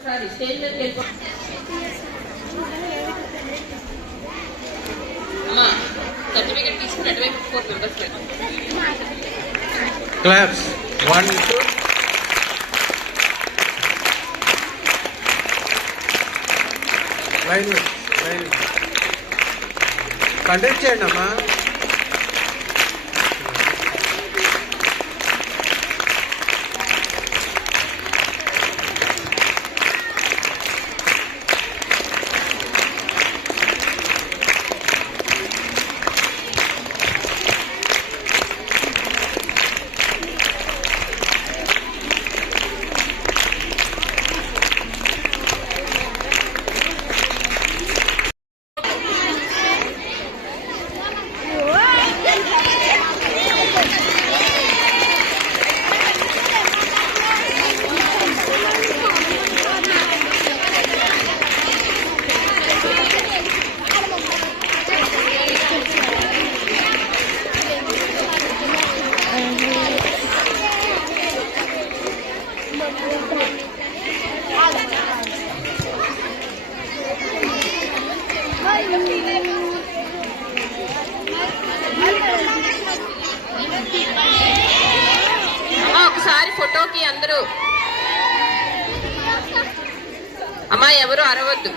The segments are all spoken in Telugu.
ఒకసారి స్టేజ్ మీదకి వెళ్ళిపో. అమ్మా సర్టిఫికేట్ తీసుకుని అటువైపు 4 మెంబర్స్ క్లాప్స్ 1 2 లైన్ కండక్ట్ చేయండి అమ్మా. ఒకసారి ఫోటోకి అందరూ. అమ్మా ఎవరు అరవద్దు.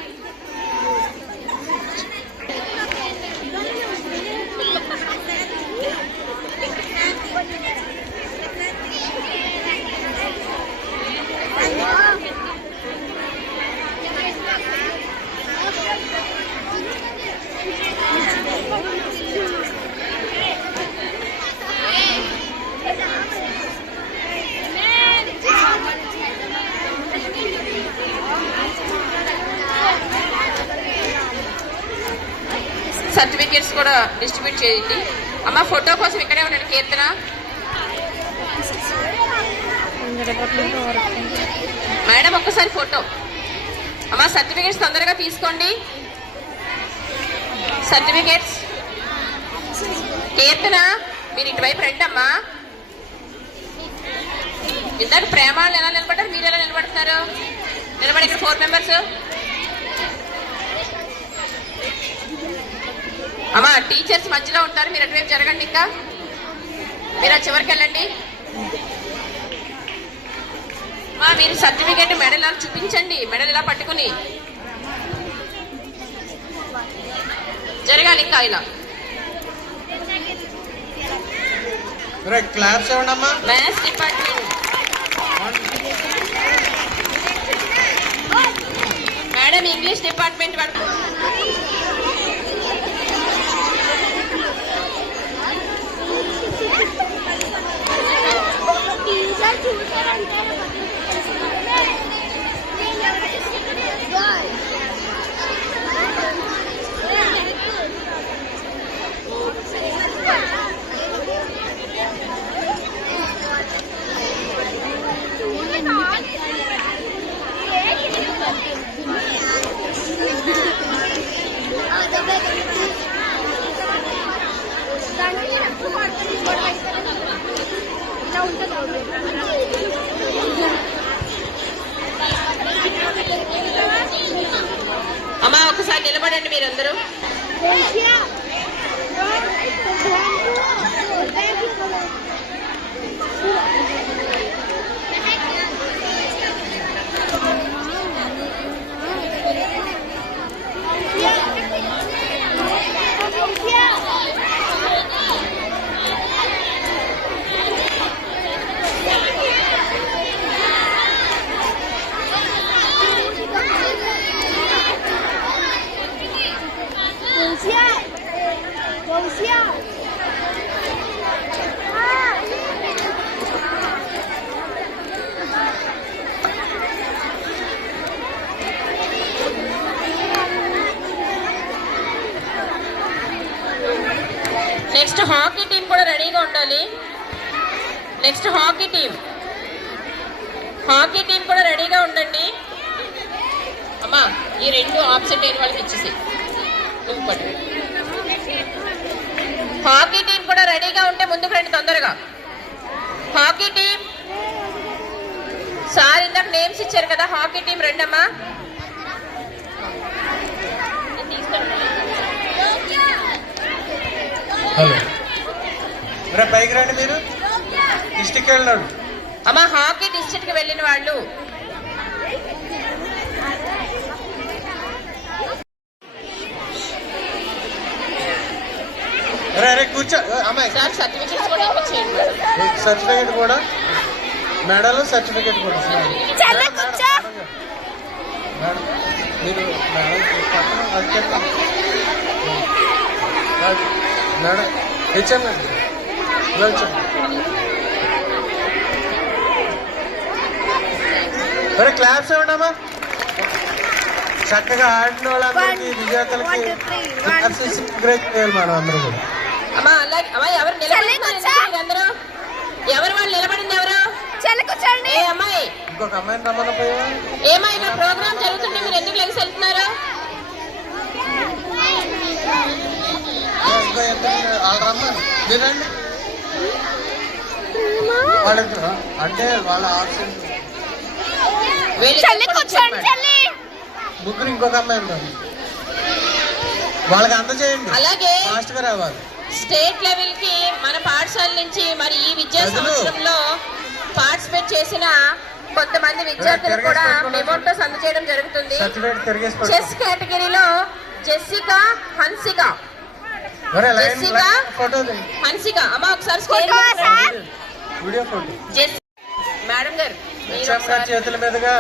సర్టిఫికేట్స్ కూడా డిస్ట్రిబ్యూట్ చేయండి. అమ్మ ఫోటో కోసం ఇక్కడే ఉండండి. కీర్తన మేడం ఒక్కసారి ఫోటో. అమ్మ సర్టిఫికేట్స్ తొందరగా తీసుకోండి. సర్టిఫికేట్స్. కీర్తన మీరు ఇటువైపు రండి అమ్మా. ఇందాక ప్రేమాలు ఎలా నిలబడ్డారు, మీరు ఎలా నిలబడుతున్నారు? నిలబడి ఇక్కడ 4 మెంబర్స్. అమ్మా టీచర్స్ మధ్యలో ఉంటారు, మీరు అటువైపు జరగండి. ఇంకా మీరు చివరికి వెళ్ళండి. మీరు సర్టిఫికేట్ మెడల్ అలా చూపించండి. మెడల్ ఇలా పట్టుకుని జరగాలి. ఇంకా ఇలా క్లాప్స్ ఇవ్వండమ్మా. Maths department madam, English department వరకు. అమ్మా ఒకసారి నిలబడండి మీరందరూ. నెక్స్ట్ హాకీ టీం కూడా రెడీగా ఉండాలి. నెక్స్ట్ హాకీ టీం కూడా రెడీగా ఉండండి. అమ్మా ఈ 2 ఆబ్సెంట్ అయిన వాళ్ళకి ఇచ్చేసి. హాకీ టీం కూడా రెడీగా ఉంటే ముందుకు రండి తొందరగా. హాకీ టీం సార్ ఇందాక నేమ్స్ ఇచ్చారు కదా, హాకీ టీం రండమ్మా. హలో రే పైకి రండి మీరు. డిస్టిక్ వెళ్ళినాడు. అమ్మా హాకీ డిస్ట్రిక్ట్ కి వెళ్ళిన వాళ్ళు. అరే అరే కూర్చో అమ్మాయి. సార్ సర్టిఫికెట్స్ కూడా ఇచ్చేయండి మేడం. సర్టిఫికేట్ కూడా, మెడల్ సర్టిఫికేట్ కూడా. మేడం మీరు పక్కన అది చెప్పండి మేడం. ఇచ్చాను ఇలా ఇచ్చాను. అరే క్లాప్స్ ఇవ్వండమ్మా. చక్కగా ఆడిన వాళ్ళందరికీ విజేతలకి గ్రేట్ చేయాలి మేడం అందరూ కూడా. అమ్మా అలాగే అమ్మా ఎవరు నిలబడుతున్నారు అందరూ? ఎవరు వాళ్ళు నిలబడింది ఎవరు? ఏ అమ్మాయి, ఇంకొక అమ్మాయిని రమ్మని పోయా. ఏమా ఇక్కడ ప్రోగ్రామ్ జరుగుతుంటే మీరు ఎందుకు లెగిసి వెళ్తున్నారు? ఇంకా ఎంత వాళ్ళు రమ్మని మీరండి. వాళ్ళకి అంటే వాళ్ళ ఆప్షన్ ముగ్గురు ఇంకొక అమ్మాయి ఉంటారు. వాళ్ళకి అందజేయండి. అలాగే ఫాస్ట్ గా రావాలి. స్టేట్ లెవెల్ కి మన పాఠశాల నుంచి మరి ఈ విద్యా సంవత్సరంలో పార్టిసిపేట్ చేసిన కొంతమంది విద్యార్థులు కూడా మెమోటోస్ అందజేయడం జరుగుతుంది. చెస్ కేటగిరీలో జెస్సికా హన్సిక. హన్సిక అమ్మ ఒకసారి వీడియో ఫోటో. మేడం గారు చేతుల మీదుగా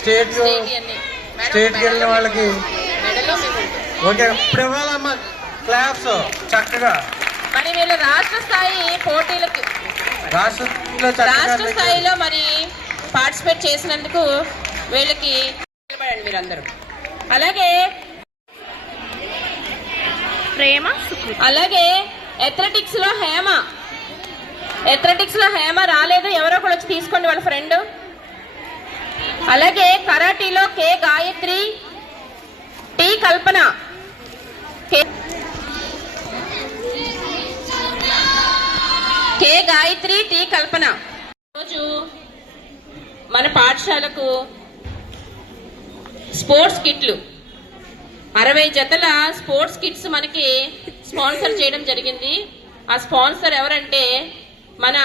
స్టేట్ వెళ్ళిన వాళ్ళకి ఓకే ఇప్పుడు ఇవ్వాలమ్మా క్లాప్స్ చక్కగా. మరి వీళ్ళు రాష్ట్ర స్థాయి పోటీలకు రాష్ట్ర స్థాయిలో మరి పార్టిసిపేట్ చేసినందుకు వీళ్ళకి నిలబడండి మీరందరూ. అలాగే అథ్లెటిక్స్ లో హేమ రాలేదు, ఎవరో కూడా వచ్చి తీసుకోండి వాళ్ళ ఫ్రెండ్. అలాగే కరాటీలో కే గాయత్రి, టి కల్పన. కే గాయత్రి, టి కల్పన. రోజు మన పాఠశాలకు స్పోర్ట్స్ కిట్లు 60 జతల స్పోర్ట్స్ కిట్స్ మనకి స్పాన్సర్ చేయడం జరిగింది. ఆ స్పాన్సర్ ఎవరంటే మన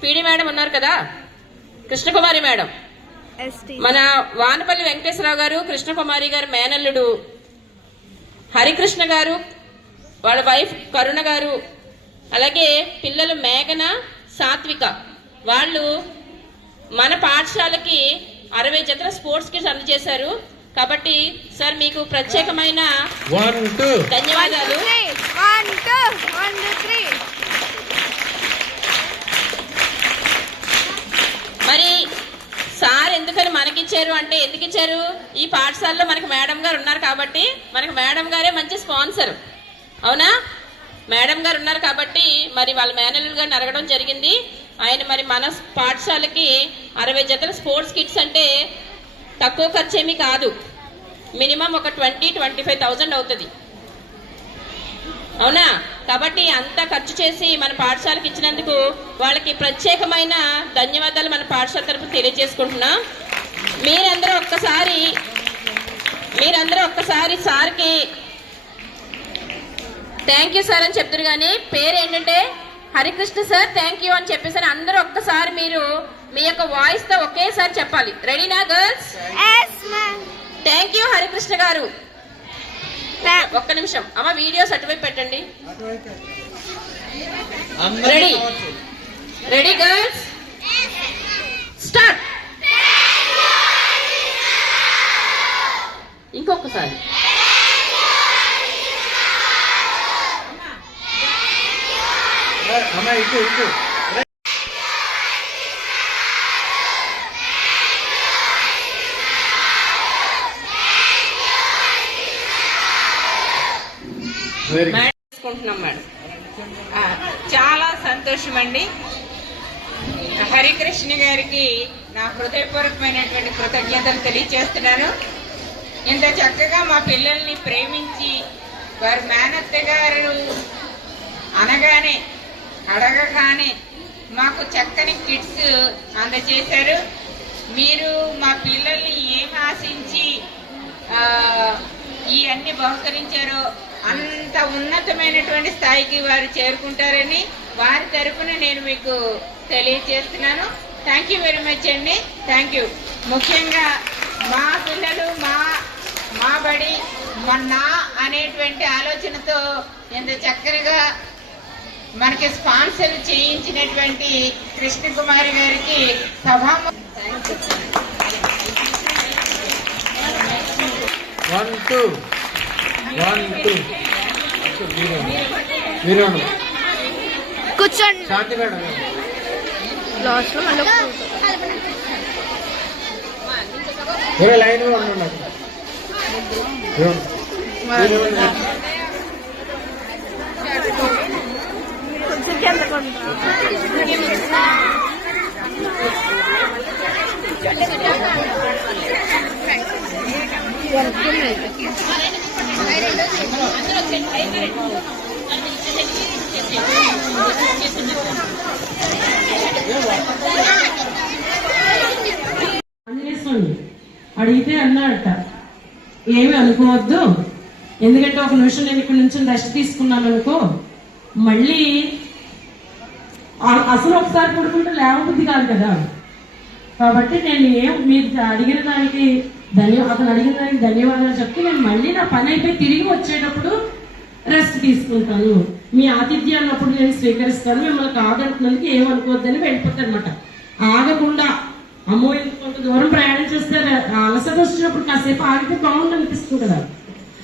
పీడి మేడం ఉన్నారు కదా, కృష్ణకుమారి మేడం. మన వానపల్లి వెంకటేశ్వరరావు గారు, కృష్ణకుమారి గారు మేనల్లుడు, హరికృష్ణ గారు వాళ్ళ వైఫ్ కరుణ గారు, అలాగే పిల్లలు మేఘన, సాత్విక. వాళ్ళు మన పాఠశాలకి 60 జతల స్పోర్ట్స్ కిట్స్ అందజేశారు. కాబట్టి సార్ మీకు ప్రత్యేకమైన ధన్యవాదాలు. మరి సార్ ఎందుకని మనకిచ్చారు అంటే, ఎందుకు ఇచ్చారు? ఈ పాఠశాలలో మనకి మేడం గారు ఉన్నారు కాబట్టి, మనకి మేడం గారే మంచి స్పాన్సర్. అవునా? మేడం గారు ఉన్నారు కాబట్టి మరి వాళ్ళ మేనేజర్ గారిని అడగడం జరిగింది. ఆయన మరి మన పాఠశాలకి 60 జతల స్పోర్ట్స్ కిట్స్ అంటే తక్కువ ఖర్చు ఏమీ కాదు, మినిమం ఒక 20-25,000 అవుతుంది. అవునా? కాబట్టి అంతా ఖర్చు చేసి మన పాఠశాలకు ఇచ్చినందుకు వాళ్ళకి ప్రత్యేకమైన ధన్యవాదాలు మన పాఠశాల తరపున తెలియజేసుకుంటున్నాం. మీరందరూ ఒక్కసారి సార్కి థ్యాంక్ యూ సార్ అని చెప్తారు. కానీ పేరు ఏంటంటే హరికృష్ణ సార్, థ్యాంక్ యూ అని చెప్పేసి అందరూ ఒక్కసారి మీరు మీ యొక్క వాయిస్ తో ఒకేసారి చెప్పాలి. రెడీనా గర్ల్స్? థ్యాంక్ యూ హరికృష్ణ గారు. ఒక్క నిమిషం అమ్మ, వీడియోస్ అటువైపు పెట్టండి. Ready girls, start. ఇంకొకసారి అమ్మా ఇటు తీసుకుంటున్నాం మేడం. చాలా సంతోషం అండి. హరికృష్ణ గారికి నా హృదయపూర్వకమైనటువంటి కృతజ్ఞతలు తెలియజేస్తున్నాను. ఇంత చక్కగా మా పిల్లల్ని ప్రేమించి వారి మేనత్త గారు అనగానే అడగగానే మాకు చక్కని కిట్స్ అందజేశారు. మీరు మా పిల్లల్ని ఏం ఆశించి ఈ అన్ని బహుకరించారో అంత ఉన్నతమైనటువంటి స్థాయికి వారు చేరుకుంటారని వారి తరఫున నేను మీకు తెలియజేస్తున్నాను. థ్యాంక్ యూ వెరీ మచ్ అండి. Thank you. ముఖ్యంగా మా పిల్లలు మా బడి నా అనేటువంటి ఆలోచనతో ఎంత చక్కగా మనకి స్పాన్సర్ చేయించినటువంటి కృష్ణకుమారి గారికి సభాము 1 2 1 2 మీరు కూర్చోండి శాంతి మేడం లాస్ట్ లో వేరే లైన్ లో ఉండండి. కొంచెం కింద ఆంజనేయస్వామి అడిగితే అన్నాడట, ఏమి అనుకోవద్దు, ఎందుకంటే ఒక నిమిషం నేను ఇక్కడ నుంచి రెస్ట్ తీసుకున్నాను అనుకో, మళ్ళీ అసలు ఒకసారి పడుకుంటే లేవబుద్ధి కాదు కదా, కాబట్టి నేను మీరు అడిగిన దానికి అతను అడిగిన దానికి ధన్యవాదాలు చెప్తే నేను మళ్ళీ నా పని అయిపోయి తిరిగి వచ్చేటప్పుడు రెస్ట్ తీసుకుంటాను, మీ ఆతిథ్యాన్ని అప్పుడు నేను స్వీకరిస్తాను, మిమ్మల్ని కాదంటున్నందుకు ఏమనుకోవద్దని వెళ్ళిపోతాను అనమాట. ఆగకుండా అమ్మో కొంత దూరం ప్రయాణం చేస్తే అలసట వచ్చినప్పుడు కాసేపు ఆగితే బాగుంది అనిపిస్తుంది కదా.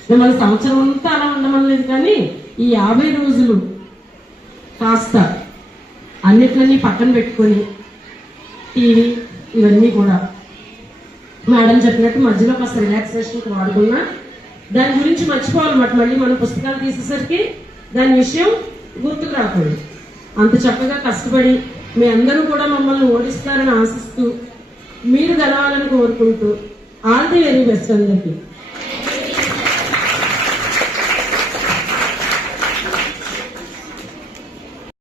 మిమ్మల్ని సంవత్సరం అంతా అలా ఉండమలేదు, కానీ ఈ 50 రోజులు కాస్త అన్నిట్లన్నీ పక్కన పెట్టుకొని టీవీ ఇవన్నీ కూడా మేడం చెప్పినట్టు మధ్యలో కాస్త రిలాక్సేషన్కి వాడుకున్నా దాని గురించి మర్చిపోవాలన్నమాట. మళ్ళీ మనం పుస్తకాలు తీసేసరికి దాని విషయం గుర్తుకు రాకూడదు. అంత చక్కగా కష్టపడి మీ అందరూ కూడా మమ్మల్ని ఓడిస్తారని ఆశిస్తూ మీరు గెలవాలని కోరుకుంటూ ఆల్ ది వెరీ బెస్ట్ అందరికీ.